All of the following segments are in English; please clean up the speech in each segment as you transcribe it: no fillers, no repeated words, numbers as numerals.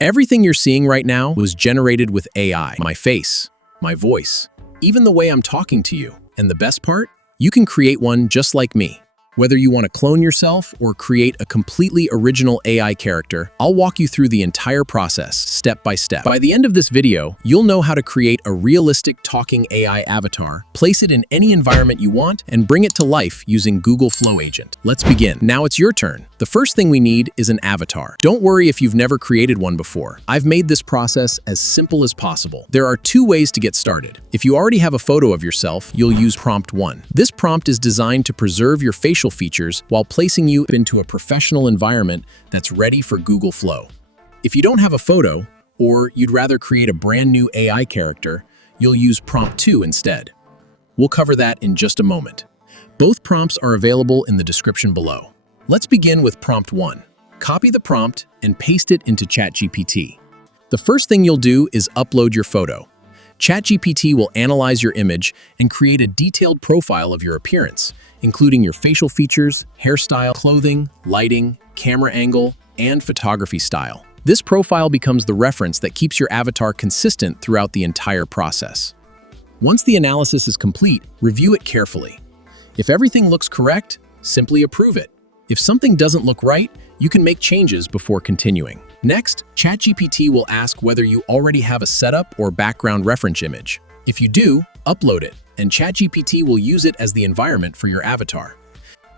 Everything you're seeing right now was generated with AI. My face, my voice, even the way I'm talking to you. And the best part? You can create one just like me. Whether you want to clone yourself or create a completely original AI character, I'll walk you through the entire process, step by step. By the end of this video, you'll know how to create a realistic talking AI avatar, place it in any environment you want, and bring it to life using Google Flow Agent. Let's begin. Now it's your turn. The first thing we need is an avatar. Don't worry if you've never created one before. I've made this process as simple as possible. There are two ways to get started. If you already have a photo of yourself, you'll use prompt 1. This prompt is designed to preserve your facial features while placing you into a professional environment that's ready for Google Flow. If you don't have a photo, or you'd rather create a brand new AI character, you'll use prompt 2 instead. We'll cover that in just a moment. Both prompts are available in the description below. Let's begin with prompt 1. Copy the prompt and paste it into ChatGPT. The first thing you'll do is upload your photo. ChatGPT will analyze your image and create a detailed profile of your appearance, including your facial features, hairstyle, clothing, lighting, camera angle, and photography style. This profile becomes the reference that keeps your avatar consistent throughout the entire process. Once the analysis is complete, review it carefully. If everything looks correct, simply approve it. If something doesn't look right, you can make changes before continuing. Next, ChatGPT will ask whether you already have a setup or background reference image. If you do, upload it, and ChatGPT will use it as the environment for your avatar.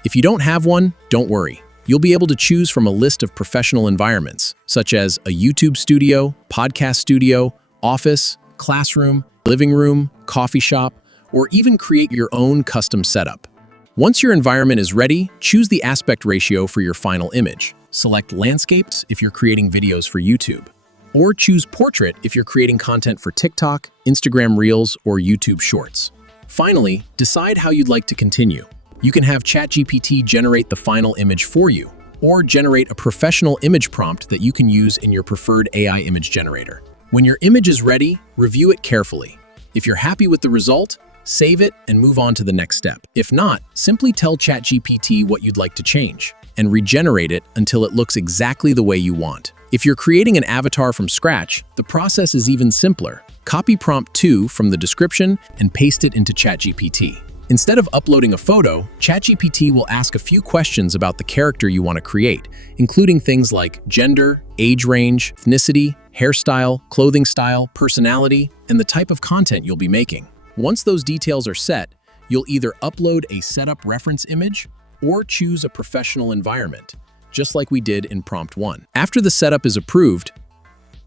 If you don't have one, don't worry. You'll be able to choose from a list of professional environments, such as a YouTube studio, podcast studio, office, classroom, living room, coffee shop, or even create your own custom setup. Once your environment is ready, choose the aspect ratio for your final image. Select landscapes if you're creating videos for YouTube. Or choose portrait if you're creating content for TikTok, Instagram Reels, or YouTube Shorts. Finally, decide how you'd like to continue. You can have ChatGPT generate the final image for you, or generate a professional image prompt that you can use in your preferred AI image generator. When your image is ready, review it carefully. If you're happy with the result, save it and move on to the next step. If not, simply tell ChatGPT what you'd like to change and regenerate it until it looks exactly the way you want. If you're creating an avatar from scratch, the process is even simpler. Copy prompt 2 from the description and paste it into ChatGPT. Instead of uploading a photo, ChatGPT will ask a few questions about the character you want to create, including things like gender, age range, ethnicity, hairstyle, clothing style, personality, and the type of content you'll be making. Once those details are set, you'll either upload a setup reference image or choose a professional environment, just like we did in prompt 1. After the setup is approved,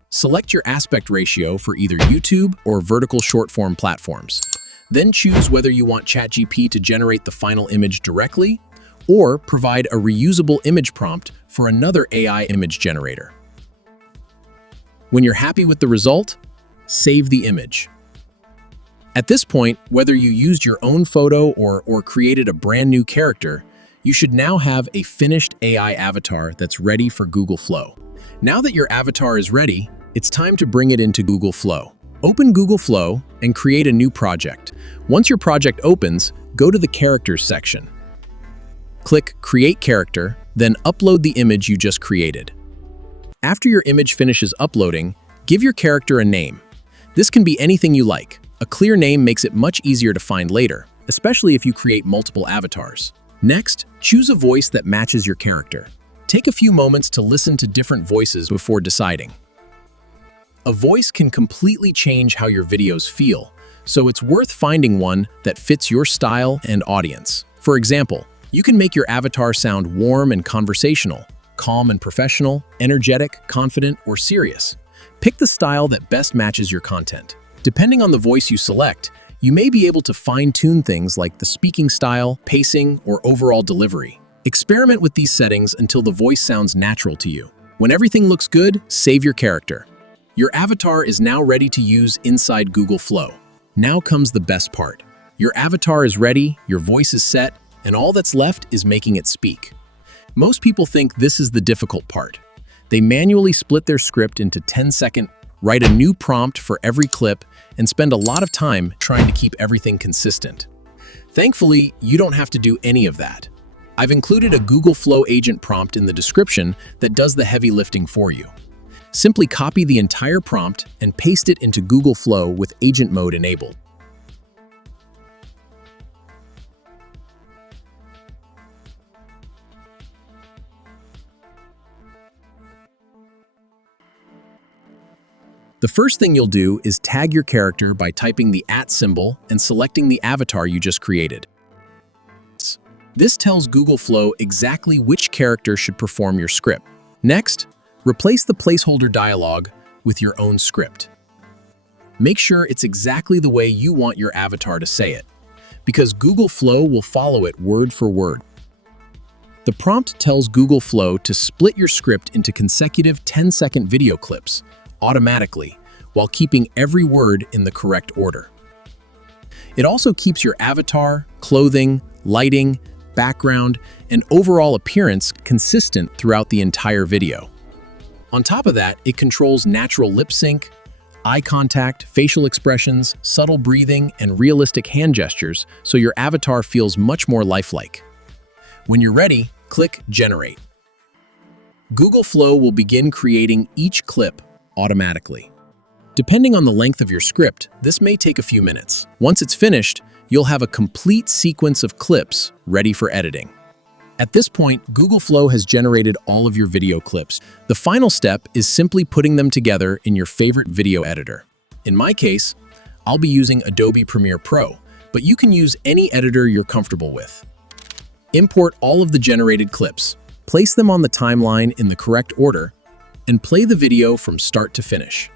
select your aspect ratio for either YouTube or vertical short-form platforms. Then choose whether you want ChatGPT to generate the final image directly or provide a reusable image prompt for another AI image generator. When you're happy with the result, save the image. At this point, whether you used your own photo or created a brand new character, you should now have a finished AI avatar that's ready for Google Flow. Now that your avatar is ready, it's time to bring it into Google Flow. Open Google Flow and create a new project. Once your project opens, go to the Characters section. Click Create Character, then upload the image you just created. After your image finishes uploading, give your character a name. This can be anything you like. A clear name makes it much easier to find later, especially if you create multiple avatars. Next, choose a voice that matches your character. Take a few moments to listen to different voices before deciding. A voice can completely change how your videos feel, so it's worth finding one that fits your style and audience. For example, you can make your avatar sound warm and conversational, calm and professional, energetic, confident, or serious. Pick the style that best matches your content. Depending on the voice you select, you may be able to fine-tune things like the speaking style, pacing, or overall delivery. Experiment with these settings until the voice sounds natural to you. When everything looks good, save your character. Your avatar is now ready to use inside Google Flow. Now comes the best part. Your avatar is ready, your voice is set, and all that's left is making it speak. Most people think this is the difficult part. They manually split their script into 10-second, write a new prompt for every clip, and spend a lot of time trying to keep everything consistent. Thankfully, you don't have to do any of that. I've included a Google Flow Agent prompt in the description that does the heavy lifting for you. Simply copy the entire prompt and paste it into Google Flow with agent mode enabled. The first thing you'll do is tag your character by typing the @ symbol and selecting the avatar you just created. This tells Google Flow exactly which character should perform your script. Next, replace the placeholder dialog with your own script. Make sure it's exactly the way you want your avatar to say it, because Google Flow will follow it word for word. The prompt tells Google Flow to split your script into consecutive 10-second video clips automatically, while keeping every word in the correct order. It also keeps your avatar, clothing, lighting, background, and overall appearance consistent throughout the entire video. On top of that, it controls natural lip sync, eye contact, facial expressions, subtle breathing, and realistic hand gestures, so your avatar feels much more lifelike. When you're ready, click Generate. Google Flow will begin creating each clip automatically. Depending on the length of your script, this may take a few minutes. Once it's finished, you'll have a complete sequence of clips ready for editing. At this point, Google Flow has generated all of your video clips. The final step is simply putting them together in your favorite video editor. In my case, I'll be using Adobe Premiere Pro, but you can use any editor you're comfortable with. Import all of the generated clips, place them on the timeline in the correct order, and play the video from start to finish.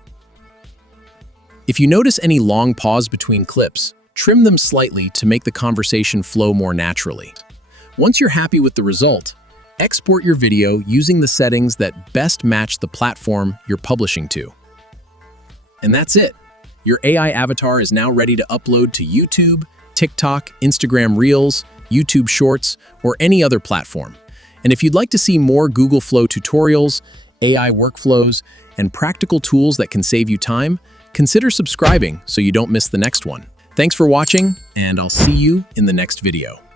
If you notice any long pause between clips, trim them slightly to make the conversation flow more naturally. Once you're happy with the result, export your video using the settings that best match the platform you're publishing to. And that's it. Your AI avatar is now ready to upload to YouTube, TikTok, Instagram Reels, YouTube Shorts, or any other platform. And if you'd like to see more Google Flow tutorials, AI workflows, and practical tools that can save you time, consider subscribing so you don't miss the next one. Thanks for watching, and I'll see you in the next video.